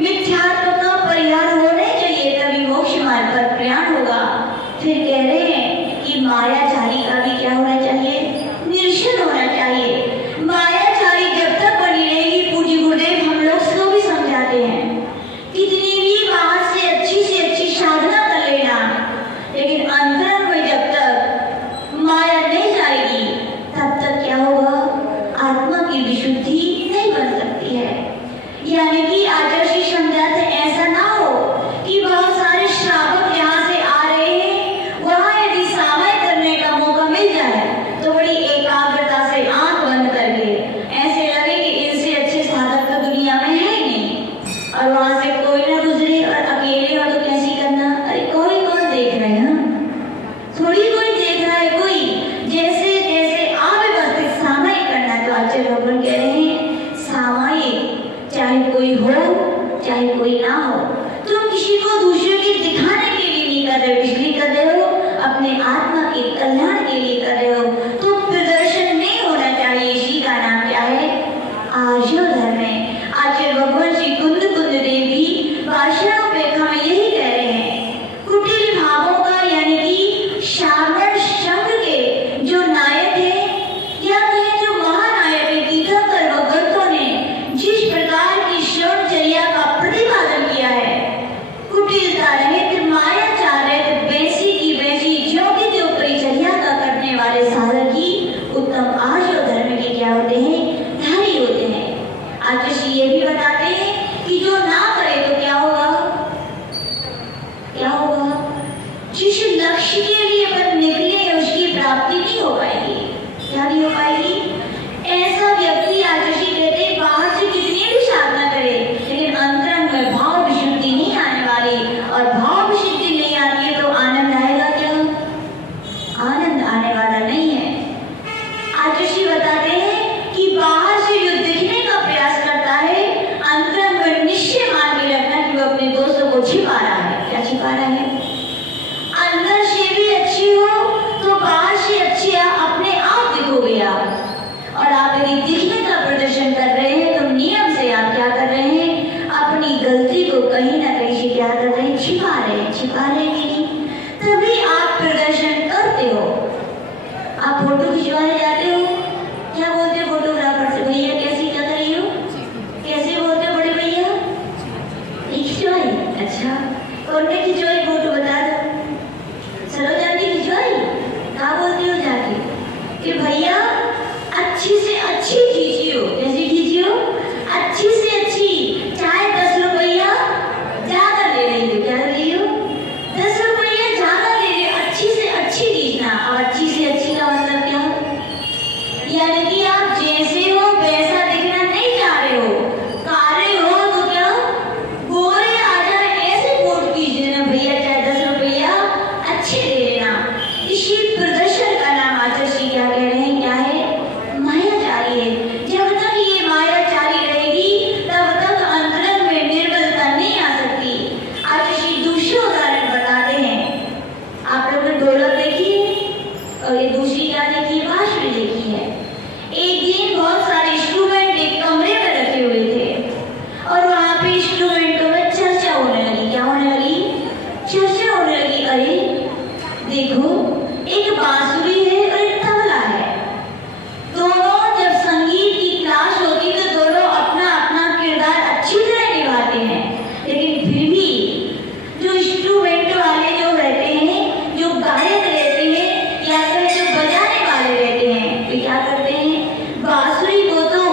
मिथ्या आचार्य समझाते ऐसा ना हो कि बहुत सारे श्रावक यहाँ से आ रहे हैं, वहाँ यदि सामय करने का मौका मिल जाए तो बड़ी एकाग्रता से आंख बंद करके ऐसे लगे कि इनसे अच्छे साधक तो दुनिया में है ही नहीं, और वहाँ से कोई ना गुजरे और अकेले हो तो कैसी करना। अरे कोई कौन देख रहे हैं, थोड़ी कोई देख रहा है, कोई जैसे जैसे अव्यवस्थित सामयिक करना। तो आचार्य भगवान कह रहे हैं सामयिक चाहे कोई हो चाहे कोई ना हो, तुम किसी को दूसरे के दिखाने के लिए नहीं कर रहे हो, इसलिए कर रहे हो अपने आत्मा के कल्याण के लिए कर रहे हो। तो प्रदर्शन नहीं होना चाहिए, इसी का नाम क्या है, आर्यो धर्म है। आचार्य भगवान श्री कुंद देव भी भाषणों पे हमें यही कह रहे हैं, कुटिल भावों का यानी कि श्रावण संघ के जो नायक है या कहें जो महानायक है, तीर्थंकर भगवंतों ने जिस प्रकार की श्रवणचर्या का प्रतिपादन किया है, कुटिलता रहित मायाचार रहित वैसी की वैसी ज्यों की त्यों परिचर्या का करने वाले साधक ही उत्तम आर्य धर्म के क्या होते हैं, धारी होते हैं। आचार्य ये भी बताते हैं कि जो ना करे तो क्या होगा, क्या होगा, जिस लक्ष्य के लिए अपन निकले उसकी प्राप्ति नहीं हो पाएगी। क्या नहीं हो पाएगी? ऐसा व्यक्ति आचार्य कहते हैं बाहर से कितनी भी साधना करे लेकिन अंतरंग में भाव विशुद्धि नहीं आने वाली, और भाव विशुद्धि नहीं आती है तो आनंद आएगा क्या? आनंद आने वाला नहीं है। आचार्य बताते हैं कि बाहर से जो दिखने का प्रयास करता है, अंतरंग में निश्चय मान के रखना कि वो अपने दोस्तों को छिपा रहा है। क्या छिपा रहा है? अंदर से भी अच्छी हो तो बाहर से अच्छी अपने आप दिखोगे आप। और आप यदि दिखने का प्रदर्शन कर रहे हैं तो नियम से आप क्या कर रहे हैं, अपनी गलती को कहीं ना कहीं से क्या कर रहे हैं, छिपा रहे हैं। छिपा रहे हैं कि नहीं? तभी आप प्रदर्शन करते हो। आप फोटो खिंचवाने जाते हो, क्या बोलते हो फोटोग्राफर से, भैया कैसी लग रही हो, कैसे बोलते हो बड़े भैया, खिंचवाई। अच्छा कौन ने खिंचवाई फोटो बता दो, सरोजा ने खिंचवाई। क्या बोलते हो जाके कि भैया अच्छी से अच्छी खींचियो, कैसी खींचियो, अच्छी से अच्छी, चाहे 10 रुपया ज्यादा ले रही हो, क्या ले रही हो, 10 रुपया ज्यादा ले रही हो, अच्छी से अच्छी खींचना। अब अच्छी से अच्छी का मतलब क्या, यानी कि आप जैसे हो वैसा दिखना नहीं चाह रहे हो, काले हो तो क्या गोरे आ जाए ऐसे फोटो खींच देना भैया, चाहे 10 रुपया अच्छे ले लेना। इसी प्रदर्शन का नाम आचार्य क्या कह रहे हैं, क्या है, मायाचारी है। जब तक ये मायाचारी रहेगी तब तक अंतरंग में निर्बलता नहीं आ सकती। आचार्य दूसरे उदाहरण बताते हैं। आप लोगों ने ढोलक देखी है और ये दूसरी क्या देखी है, बांसुरी देखी है। एक दिन बहुत सारे इंस्ट्रूमेंट एक कमरे में रखे हुए थे और वहाँ पे इंस्ट्रूमेंटों में चर्चा होने लगी। क्या होने लगी, चर्चा होने लगी। अरे देखो एक बांसुरी है और एक तबला है, दोनों जब संगीत की क्लास होती तो दोनों अपना अपना किरदार अच्छी तरह निभाते हैं, लेकिन फिर भी जो इंस्ट्रूमेंट वाले जो रहते हैं, जो गायक रहते हैं या फिर जो बजाने वाले रहते हैं, वे क्या करते हैं, बांसुरी को तो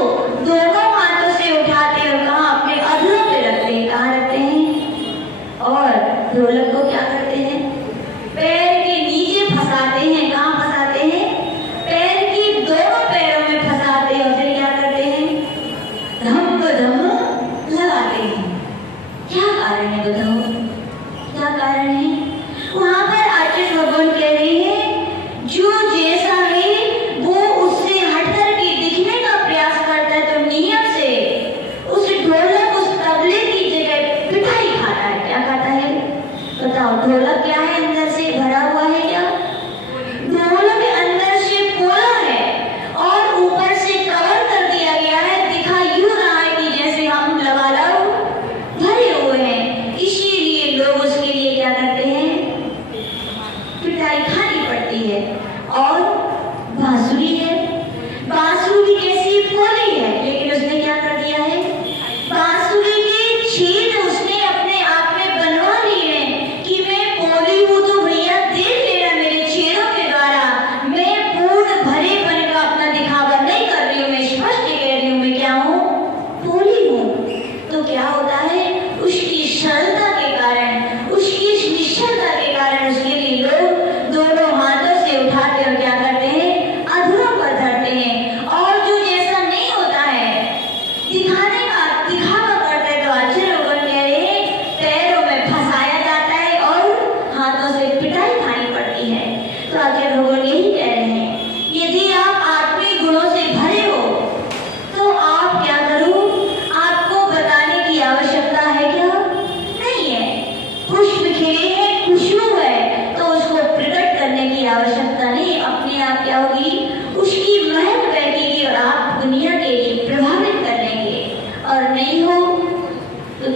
दोनों हाथों से उठाते हैं और कहाँ अपने अधरों पे रखते हैं, कहाँ रखते हैं, और ढोलक को क्या करते हैं, पैर के नीचे फंसाते हैं। कहाँ फंसाते हैं, पैर की दोनों पैरों में फंसाते हैं और फिर क्या करते हैं, धम धम लगाते हैं। क्या कारण है बताओ, क्या कारण है? वहां पर आचार्य भगवान कह रहे हैं जो जैसा है वो उससे हटकर के दिखने का प्रयास करता है तो नियम से उस ढोलक उस तबले की जगह पिटाई खाता है। क्या खाता है बताओ, ढोलक क्या है, अंदर से भरा हुआ है, क्या ढोलक अंदर से पोला है और ऊपर से कवर कर दिया गया है। दिखा यूं रहा है कि जैसे हम लबालब भरे हुए हैं, इसीलिए लोग उसके लिए क्या करते हैं,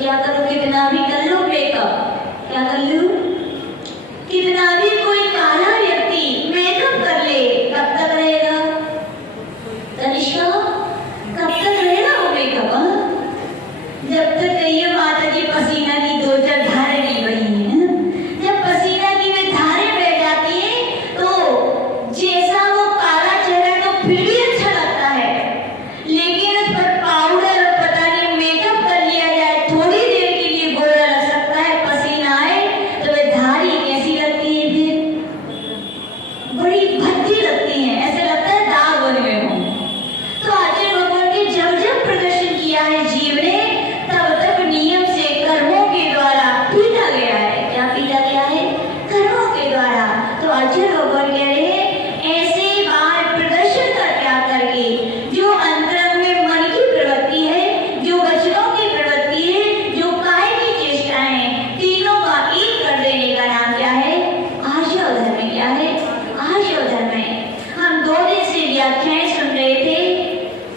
क्या करो, कितना भी कर लो मेकअप, क्या कर लूं, कितना भी कोई काला व्यक्ति मेकअप कर ले, कब तक रहेगा तनिष्का, कब तक रहेगा वो मेकअप? जब तक ये माता जी पसीना की दो चार धारें नहीं बही हैं। जब पसीना की वे धारें बह जाती है तो जैसा वो काला चेहरा तो फिर भी अच्छा लगता है, लेकिन उस पर पाउडर और पता नहीं मेकअप कर लिया जाए, थोड़ी देर के लिए गोरा लग सकता है, पसीना आए तो वे धारी कैसी लगती है, फिर बड़ी भद्दी लगती है, ऐसे लगता है दाग बने हुए हों। तो आचार्य भगवान के जब जब प्रदर्शन किया है जीव ने, तब तब नियम से कर्मों के द्वारा पीटा गया है। क्या पीटा गया है? कर्मों के द्वारा। तो आचार्य भगवान कह रहे हैं ऐसे बाहर प्रदर्शन का त्याग करके जो अंतरंग में मन की प्रवृत्ति है, जो वचनों की प्रवृत्ति है, जो काय की चेष्टाएं हैं, तीनों का एक कर देने का नाम क्या है? आर्षव धर्म। क्या है? आर्षव धर्म। हम 2 दिन से व्याख्याएं सुन रहे थे।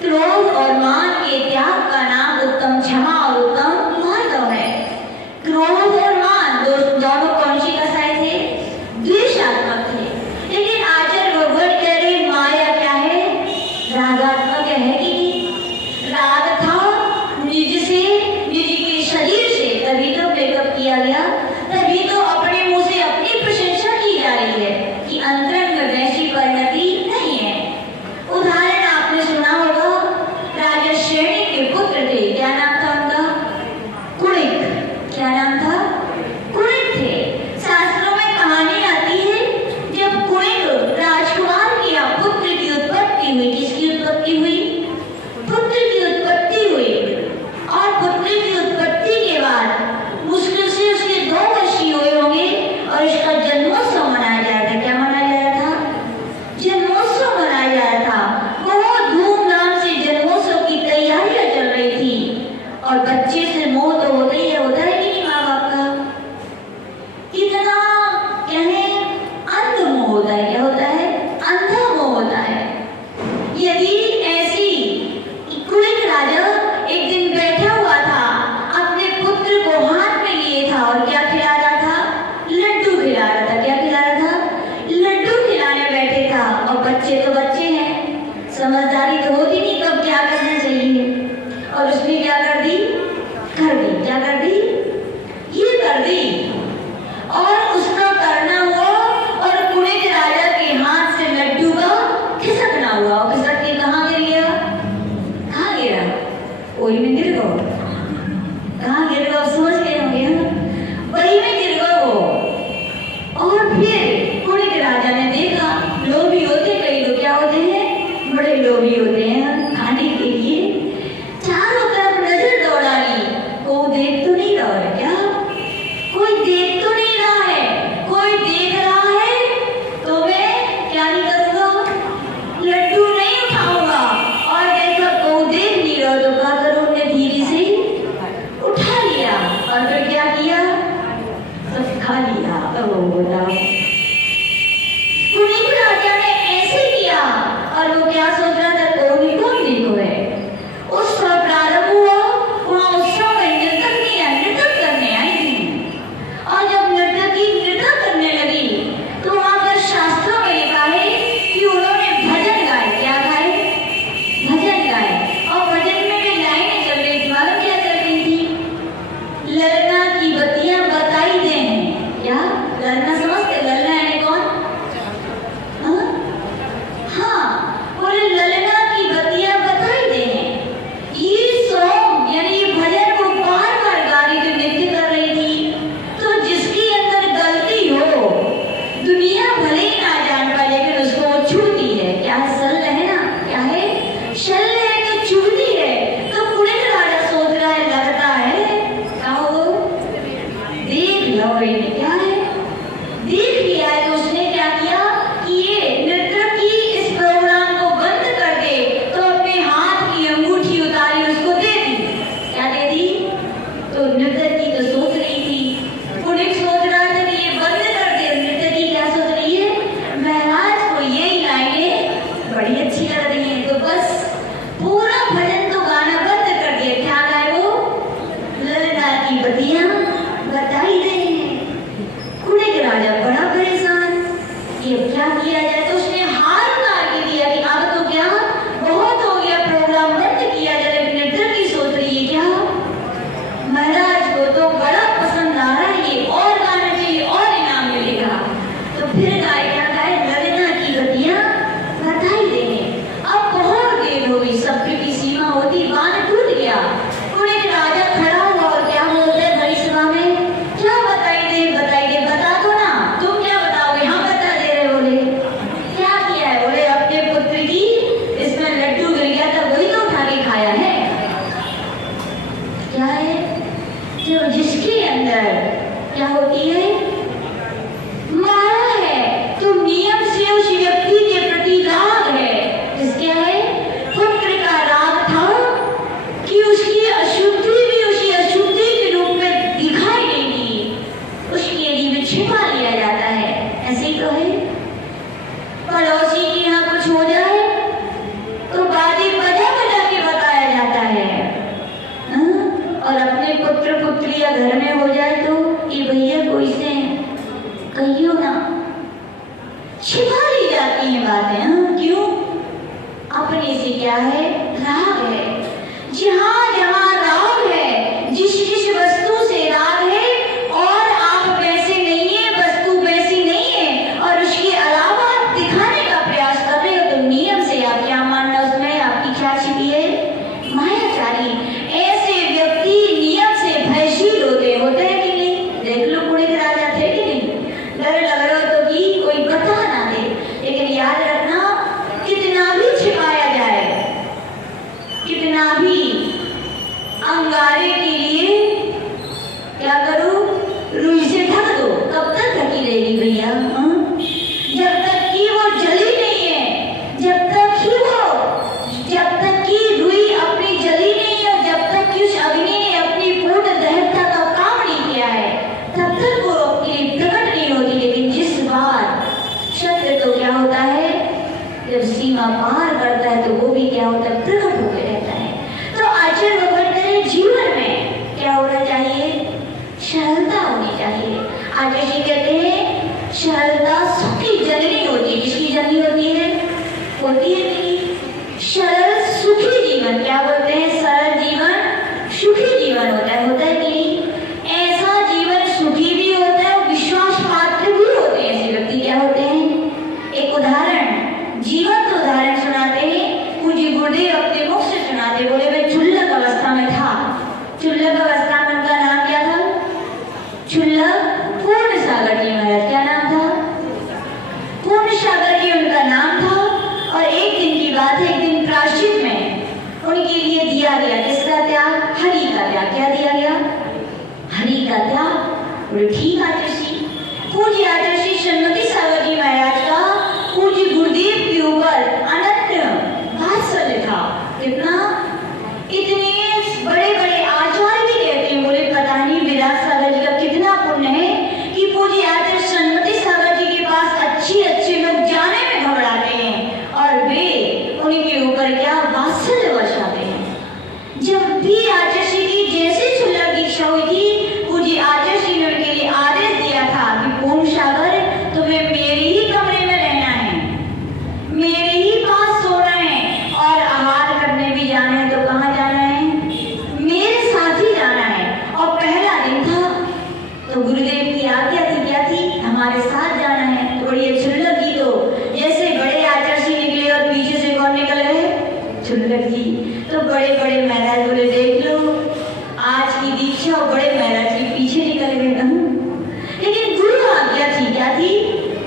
क्रोध और मान के त्याग का नाम उत्तम क्षमा और उत्तम मार्ग है। क्रोध और मान दोनों कौन सी कसाई थे? द्वेषात्मक थे। लेकिन आचार्य भगवान कह रहे माया क्या है? रागात्मक है कि नहीं? राग था निज से, निज के शरीर से, तभी तो मेकअप किया गया, तभी तो अपने मुंह से अपनी प्रशंसा की जा रही है कि अंतरंग में वैसी परिणति नहीं है। उदाहरण आपने सुना होगा, राजा श्रेणी के पुत्र थे, क्या नाम था उनका? कुणिक। क्या नाम था? कुणिक थे। शास्त्रों में कहानी आती है जब कुणिक राजकुमार के यहाँ पुत्र की उत्पत्ति हुई। किसकी उत्पत्ति हुई? पुत्र की उत्पत्ति हुई। और पुत्र की उत्पत्ति के बाद मुश्किल से उसके 2 वर्ष ही हुए होंगे और इसका जन्मोत्सव मनाया जा रहा था। क्या मनाया जा रहा था? जन्मोत्सव मनाया जा रहा था। बहुत धूमधाम से जन्मोत्सव की तैयारियां चल रही थी और बच्चे से मोह तो होता ही है, होता है कि नहीं माँ बाप का? कितना कहें अंध मोह होता है। क्या होता है? अंधा मोह होता है। यदि ऐसी कुणिक राजा एक दिन बैठा हुआ था, अपने पुत्र को हाथ में लिए था और क्या खिला रहा था? लड्डू खिला रहा था। क्या खिला रहा था? लड्डू खिलाने बैठे था। और बच्चे तो बच्चे हैं, समझदारी तो होती नहीं कब क्या करना चाहिए, और उसने क्या कर दी? कर दी। क्या कर दी? ये कर दी। और उसका करना हुआ और कुणिक राजा के हाथ से लड्डू का खिसकना हुआ, और खिसक के कहाँ गिर गया? कहाँ गिरा? ओई में गिर गया। कहाँ गिर गया? समझ गए होंगे हम, वही में गिर गया वो। और फिर कुणिक राजा ने देखा, लोभी होते कई लोग क्या होते हैं? बड़े लोभी होते हैं खाने के लिए। चारों तरफ नजर दौड़ाई, कोई देख तो नहीं रहा है। क्या? कोई देख तो नहीं रहा है। कोई देख रहा है तो मैं क्या नहीं करूँगा? लड्डू नहीं उठाऊंगा। और देखा कोई देख नहीं रहा तो क्या करूँ? उन्हें धीरे से उठा लिया और फिर क्या किया? सब खा लिया। अब वो बोला कुणिक राजा ने ऐसे किया, और वो क्या सोच रहा था? कौन देखो है। उत्सव प्रारंभ हुआ, वहाँ उत्सव में नृत्य करने आई थी। और जब नृत्य करने लगी तो वहाँ पर शास्त्रों में लिखा है कि उन्होंने भजन गाए। क्या गाए? भजन गाए। और भजन में भी लाइनें चल रही थी। मालूम क्या चल रही थी? ललना की बत्तियां बताई दें। क्या? ललना समझते? की बतियां बताई गई हैं। कुड़े के राजा बड़ा परेशान, ये क्या किया जाए, तो उसने हार उतार के दिया कि अब तो क्या बहुत हो गया, प्रोग्राम बंद किया जाए। लेकिन निर्धन की सोच रही है क्या, महाराज को तो बड़ा पसंद आ रहा है, ये और गाना चाहिए और इनाम मिलेगा। तो फिर गाय क्या गाय, लड़ना की बतियां बताई देंगे। अब बहुत देर हो गई, सब्र की सीमा होती, बाण टूट गया। कुड़े के राजा खड़ा हुआ और क्या बोलते हैं बड़ी सभा में, क्या बताई दे बता दो ना, तुम क्या बताओगे, हम बता दे रहे। बोले क्या किया है, बोले अपने पुत्र की इसमें लड्डू गिर गया था, वही तो उठा के खाया है। क्या है, जो जिसके अंदर क्या होती है, माया है, तो नियम से उस व्यक्ति के प्रति राग है। जिसके है पुत्र का राग था कि उसकी अशुद्धि भी उसी अशुद्धि के रूप में दिखाई देगी, उसके लिए भी छिपा लिया जाता है। ऐसे ही तो है, पड़ोसी के यहाँ कुछ हो जाए तो बाजी बजा बजा के बताया जाता है, और अपने पुत्र पुत्रिया घर में हो जाए तो ये भैया कोई से कहियो ना, छिपा ली जाती हैं बातें। क्यों, अपने से क्या है, राग है। जहां जहां राग है, जिस जिस वस्तु से राग है, और आप वैसे नहीं है, वस्तु वैसी नहीं है, और उसके अलावा आप दिखाने का प्रयास कर रहे हो, तो नियम से आप क्या मानना, उसमें आपकी क्या छिपी है, मायाचारी। ऐसे व्यक्ति नियम से भयशील होते हैं कि नहीं। देख लो कुड़े के राजा थे कि नहीं, डर लग रहा हो तो कि कोई बता ना दे, लेकिन याद रखना कितना भी छिपाया जाए, कितना भी अंगारे के लिए क्या करो, रुई से ढक दो, कब तक ढकी रहेगी भैया, जब तक कि वो जली नहीं है, जब तक कि रुई अपनी जली नहीं है, जब तक कि उस अग्नि ने अपनी पूर्ण दहनता का काम नहीं किया है, तब तक वो अपनी प्रकट नहीं होती। लेकिन जिस बार शब्द तो क्या होता है, जब सीमा पार करता है तो वो भी क्या होता है, प्रकट होकर रहता है। तो आचरण वगैरह तेरे जीवन में क्या होना चाहिए, सरलता होनी चाहिए। आचार्य जी कहते हैं सरलता सुख की जननी होती है। किसकी जननी होती है, होती है कि सरल सुखी जीवन, क्या बोलते हैं, सरल जीवन सुखी जीवन होता है कि नहीं। ऐसा जीवन सुखी भी होता है, विश्वास पात्र भी होते हैं। ऐसे व्यक्ति क्या होते हैं, एक उदाहरण, जीवंत उदाहरण सुनाते हैं पूज्य गुरुदेव अपने मुख से सुनाते। बोले मैं चुल्लक अवस्था में था, चुल्लक अवस्था में उनका नाम क्या था, चुल्लक पूर्ण सागर जी महाराज, क्या नाम था, पूर्ण सागर जी उनका नाम था। और एक दिन की बात है, एक दिन प्रायश्चित में उनके लिए दिया गया किसका त्याग, हरि का त्याग। क्या दिया गया, हरि का त्याग। बोले ठीक आचार्य, पूज्य आचार्य श्रीमती सागर जी महाराज का पूज्य गुरुदेव के ऊपर अनन्य वात्सल्य था। कितना, इतने बड़े बड़े आचार्य भी कहते हैं, बोले पता नहीं विराट सागर जी का कितना पुण्य है कि पूज्य आचार्य श्रीमती सागर जी के पास अच्छे अच्छे लोग जाने में घबराते हैं और वे उनके ऊपर क्या वात्सल्य बरसाते हैं। जब भी आचार्य जी की जैसे चुल्लक की इच्छा हुई थी, पूज्य आचार्य जी ने उनके लिए आदेश दिया था कि पूर्ण सागर तुम्हें मेरे ही कमरे में रहना है, मेरे ही पास सोना है, और आहार करने भी जाना है तो कहाँ जाना है, मेरे साथ ही जाना है। और पहला दिन था तो गुरुदेव की आज्ञा थी, क्या थी, हमारे साथ जाना है। तो बड़ी चुल्लक की तो जैसे बड़े आचार्य जी निकले और पीछे से कौन निकल गए, चुल्लक जी। तो बड़े बड़े महाराज बोले देख लो आज की दीक्षा, और बड़े महाराज जी पीछे निकल गए। लेकिन गुरु आज्ञा थी, क्या थी,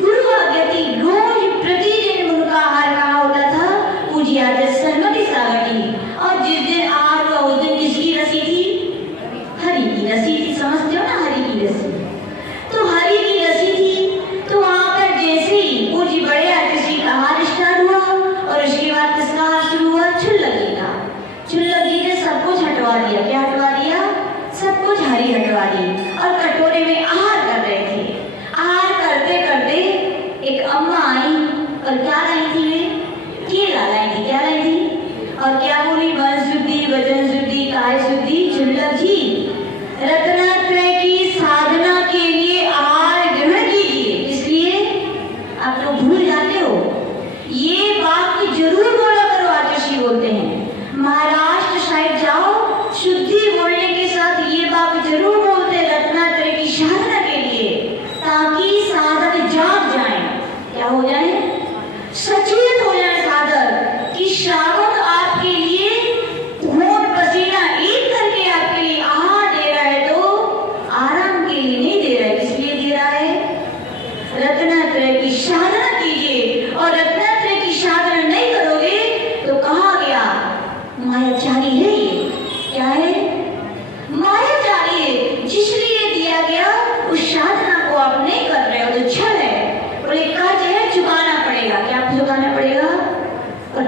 गुरु आज्ञा थी। रोज प्रतिदिन उनका आहार कहाँ होता था, पूज्य आचार्य श्रीमती सागर जी। और जिस दिन आहार हुआ उस दिन किसकी रसी थी, हरि की रसी थी। समझते हो ना, हरि की रसी, तो हरि की रसी थी। तो वहां पर जैसे ही पूज्य बड़े आचार्य जी का आहार स्टार्ट हुआ, और उसके बाद किसका आहार शुरू हुआ, चुल्लक जी का। चुल्लक जी ने सब कुछ हटवा दिया, क्या हटवा दिया, सब कुछ हरी हटवा दी, और कटोरे में आहार कर रहे थे। आहार करते करते एक अम्मा आई, और क्या लाई थी वे, केला लाई थी। क्या लाई थी, और क्या बोली, मन शुद्धि, वचन शुद्धि, काय शुद्धि। चुल्लक जी रत्न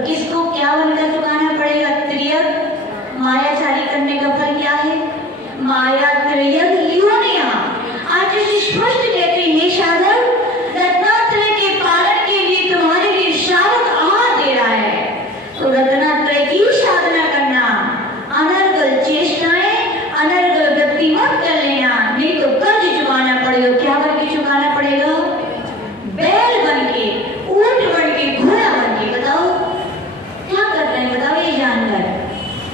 किसको क्या बनकर चुकाना पड़ेगा? त्रियक। मायाचारी करने का फल क्या है? माया त्रियक योनिया। आज स्पष्ट कहते हैं साधक, रत्नात्रय के पालन के लिए तुम्हारे लिए श्रावक आहार दे रहा है, तो रत्नात्रय की साधना करना, अनर्गल चेष्टाएं, अनर्गल वृत्ति मत कर लेना, नहीं तो कर्ज चुकाना पड़ेगा। क्या बन के चुकाना पड़ेगा? बैल बन के, ऊंट बन के, घोड़ा बन के। बताओ क्या कर रहे हैं? बताओ ये जानकर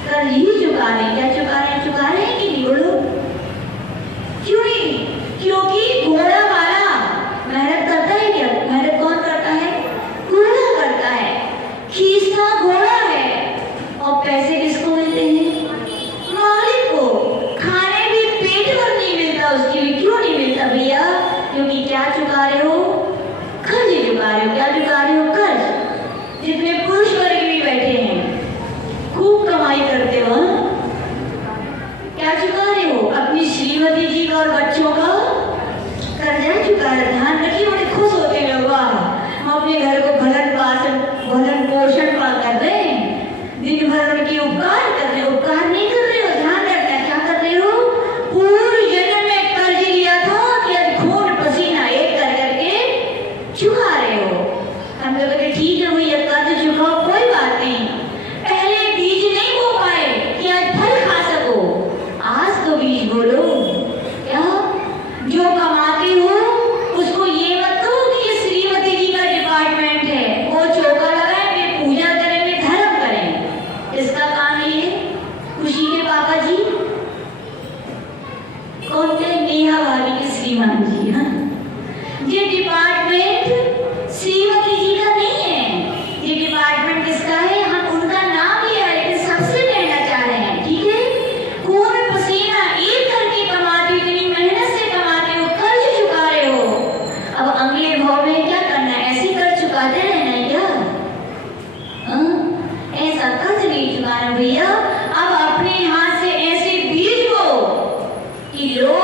कर्ज ही चुका रहे हैं। क्या चुका रहे हैं? चुका रहे हैं कि नहीं? बोलो क्यों नहीं? क्योंकि घोड़ा वाला मेहनत करता है क्या? मेहनत कौन करता है? घोड़ा करता है। खींचता घोड़ा है और पैसे किसको मिलते हैं? मालिक को। खाने भी पेट भर नहीं मिलता उसके लिए। क्यों नहीं मिलता भैया? क्योंकि क्या चुका रहे हो? कर्ज चुका रहे हो। क्या चुका रहे हो? कर्ज। जितने पुरुष वर्ग भी बैठे हैं, खूब कमाई करते हो, क्या चुका रहे हो? अपनी श्रीमती जी का और बच्चों का कर्जा चुका रहे। ध्यान रखिए, बड़े खुश होते लोग, हम अपने घर को भरण पोषण कर रहे हैं, दिन भर उनके उपकार कर रहे हो। उपकार नहीं कर रहे हो, ध्यान रखना। क्या कर रहे हो? पूर्व जन्म में कर्ज लिया था कि खून पसीना एक कर करके चुका रहे हो। हम लोग कहते ठीक है भैया कर्ज चुकाओ, कोई बात नहीं, पहले बीज नहीं बो पाए कि आज फल खा सको, आज तो बीज बोलो। क्या जो कमाते हो उसको ये मत कहो कि ये श्रीमती जी का डिपार्टमेंट है, वो चौका लगाए, फिर पूजा करेंगे, धर्म करें। इसका काम ये है। खुशी के पापा जी कौन थे? नेहा भाभी के श्रीमान जी। हाँ, ये डिपार्टमेंट श्रीमती जी का नहीं है। ये डिपार्टमेंट किसका है? हम उनका नाम लिया है, लेकिन सबसे कहना चाह रहे हैं, ठीक है? खून पसीना एक करके कमाते हो, इतनी मेहनत से कमाते हो, कर्ज चुका रहे हो। अब अगले भाव में क्या करना है? ऐसे कर्ज चुकाते रहना है क्या? ऐसा कर्ज नहीं चुकाना भैया। अब अपने हाथ से ऐसे बीज बो कि लोग